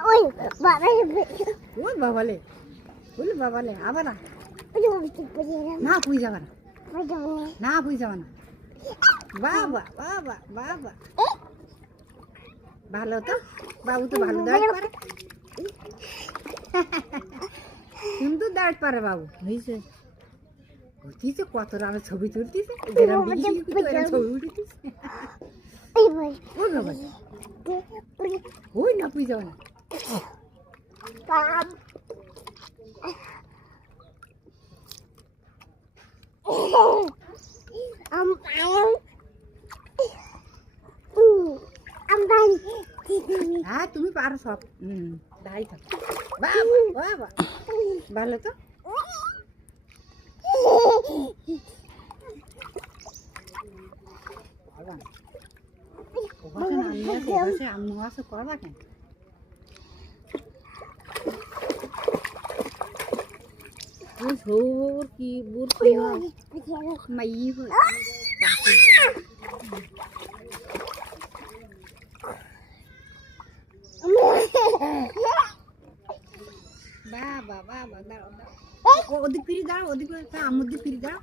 ওই বাবা ওই বাবালে বলে বাবালে আবার না না পুই যাবা না না পুই যাবা না বাবা বাবা বাবা ভালো তো বাবু তো ভালো দাঁড় পারে সুন্দর দাঁড় পারে বাবু হয়েছে ঘুরতিছে কত রামের ছবি তুলতিছে ছবি উঠেছিস ওই বাবা ওই না পুই যাবা না হ্যাঁ তুমি পারো সব দাঁড়িয়ে থাকো বাবা বাবা ভালো তো আম্মু আছে করবা কেন কি বুর মাই বাবা বাবা দাঁড়াও ওদিক ফিরে দাঁড়াও ওদিক আম্মুর দিক ফিরে দাঁড়াও